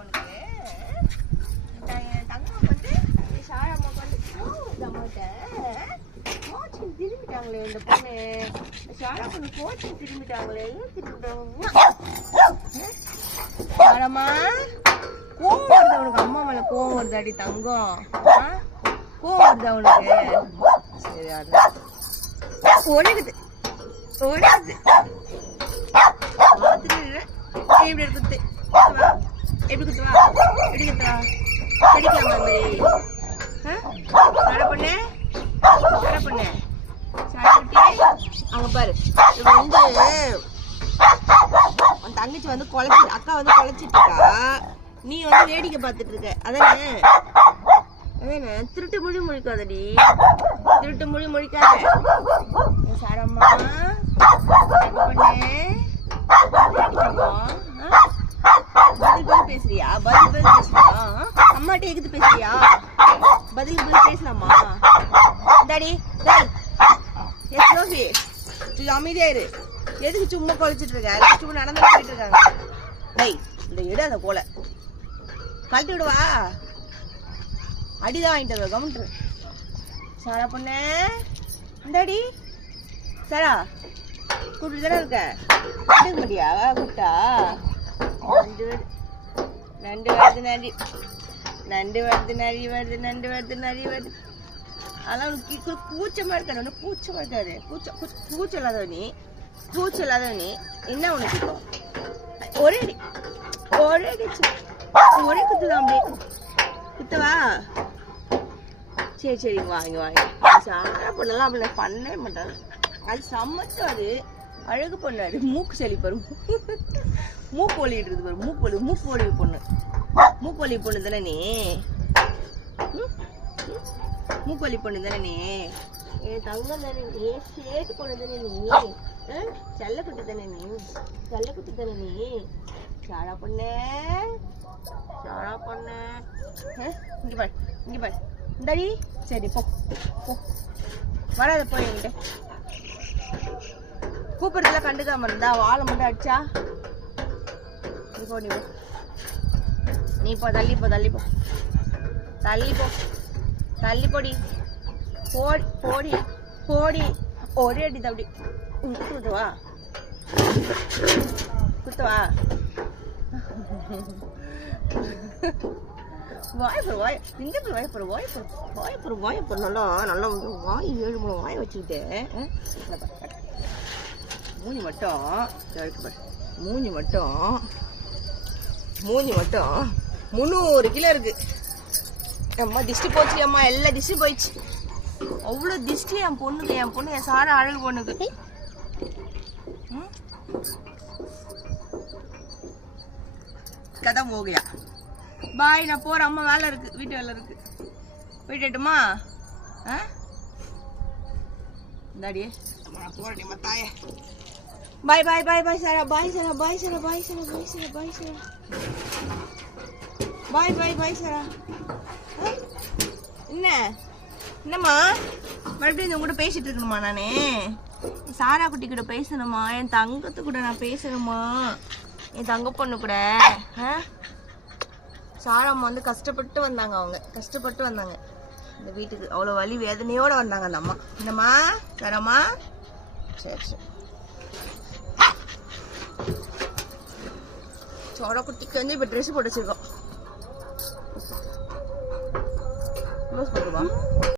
உனக்கு என் தங்கம் வந்து சாராம்மாக்கு வந்து அம்மாட்ட கோச்சிங் திரும்பிட்டாங்களே இந்த பொண்ணு சாரா பொண்ணு கோச்சிங் திரும்பிட்டாங்களே திரும்பிட்டாங்க சாரம்மா கோவம் வருது உனக்கு அம்மா மேல கோவம் வருது அடி தங்கம் கோவம் வருது உனக்கு சரி அது ஒழுகுது ஒழுகுது எப்படி குத்து எப்படி குத்துவா எப்படி குத்துவா கிடைக்கலாமா சார பொண்ணு சார பொண்ணு சாரக்குட்டி அவங்க பாரு இவன் வந்து உன் தங்கச்சி வந்து குழச்சி அக்கா வந்து குழச்சிட்டு இருக்கா நீ வந்து வேடிக்கை பார்த்துட்டு இருக்க அதானே அதானே திருட்டு மொழி முழிக்காதடி திருட்டு மொழி முழிக்காத சாரம்மா பொண்ணு பதில் பதில் பேசுறியா பதில் பதில் பேசுறியா அம்மாட்ட எகுத்து பேசுறியா பதில் பதில் பேசலாமா டாடி டேய் அமைதியா இரு எதுக்கு சும்மா குழைச்சிட்டு இருக்க சும்மா நடந்து போயிட்டு இருக்காங்க டேய் இந்த இடம் அந்த போல கழட்டி விடுவா அடிதான் வாங்கிட்டு வருவா கவுண்டரு சாரா பொண்ணு இந்தாடி சாரா கூப்பிட்டு தானே இருக்க கூப்பிட முடியா கூப்பிட்டா நண்டு வருது நரி நண்டு வருது நரி வருது நண்டு வருது நரி வருது அதெல்லாம் உனக்கு கூச்சமா இருக்காது ஒன்று கூச்சமா இருக்காது கூச்சம் இல்லாதவ நீ என்ன உனக்கு இப்போ ஒரே அடி ஒரே அடிச்சு ஒரே குத்துதான் அப்படியே குத்தவா சரி சரி வாங்க வாங்க சாரா பொண்ணெல்லாம் அப்படி பண்ணவே மாட்டாங்க அது சமத்து அது அழகு பொண்ணு அது மூக்கு செழிப்பாரு மூக்கு ஒலிட்டு இருக்கு பாரு மூக்கு ஒலிவு பொண்ணு மூக்கு ஒலிவு பொண்ணு தானே நீ மூக்கு ஒலி பொண்ணு தானே நீ தங்கம் தானே நீ சேட்டு பொண்ணு தானே நீ செல்லக்குட்டு தானே நீ செல்லக்குட்டு தானே நீ சாரா பொண்ணு சாரா பொண்ணு இங்க பாரு இந்தாடி சரி போ போ வராத போய் என்கிட்ட கூப்பிடுறதுல கண்டுக்காம இருந்தா வாழை மட்டும் அடிச்சா நீ போ தள்ளி போடி போடி போடி ஒரே அடி அப்படி குத்துவா வாய்ப்பு நல்லா வாய் 7 வாய் வச்சுக்கிட்டேன் மூஞ்சி மட்டும் 300 கிலோ இருக்கு அம்மா திஷ்டி போச்சு அம்மா எல்லா திஷ்டி போயிடுச்சு அவ்வளோ திஷ்டி என் பொண்ணுக்கு என் சாரா அழகு பொண்ணுக்கு கதை போகையா பாய் நான் போறேன் அம்மா வேலை இருக்கு வீட்டு வேலை இருக்கு போயிட்டுமா இந்தாடியே நான் போறேன் மத்தாயே பாய் பாய் பாய் பாய் சாரா பாய் சாரா பாய் சாரா பாய் சாரா பாய் சாரா பாய் சாரா பாய் பாய் பாய் சாரா என்னம்மா மறுபடியும் உங்க கூட பேசிட்டு இருக்கணுமா நானே சாரா குட்டி கூட பேசணுமா என் தங்கத்து கூட நான் பேசணுமா என் தங்க பொண்ணு கூட சாராம்மா வந்து கஷ்டப்பட்டு வந்தாங்க இந்த வீட்டுக்கு அவ்வளோ வலி வேதனையோட வந்தாங்க அந்த அம்மா என்னம்மா சாராம்மா சரி சோடா குட்டிக்கு வந்து இப்போ ட்ரெஸ் போட்டு வச்சிருக்கோம்